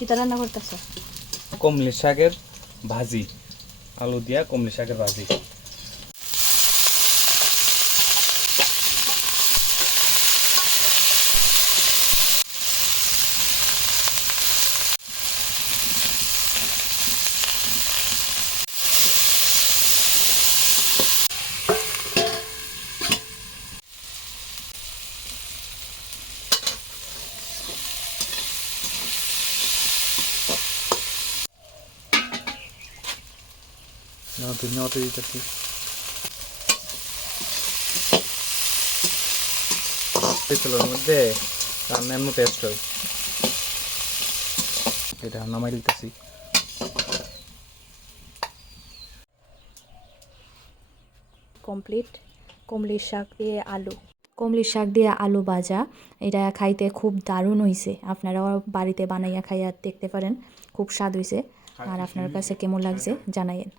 কিতা রান্না করতেছ? কমলি শাকের ভাজি, আলু দিয়া কমলি শাকের ভাজি। ধন্যবাদ দিতেছি। তেলের মধ্যে রান্না এমন টেস্ট হয়। এটা নামাই দিতেছি। কমপ্লিট। কমলির শাক দিয়ে আলু, কমলির শাক দিয়ে আলু ভাজা। এটা খাইতে খুব দারুণ হয়েছে। আপনারাও বাড়িতে বানাইয়া খাইয়া দেখতে পারেন, খুব স্বাদ হয়েছে। আর আপনার কাছে কেমন লাগছে জানাইয়েন।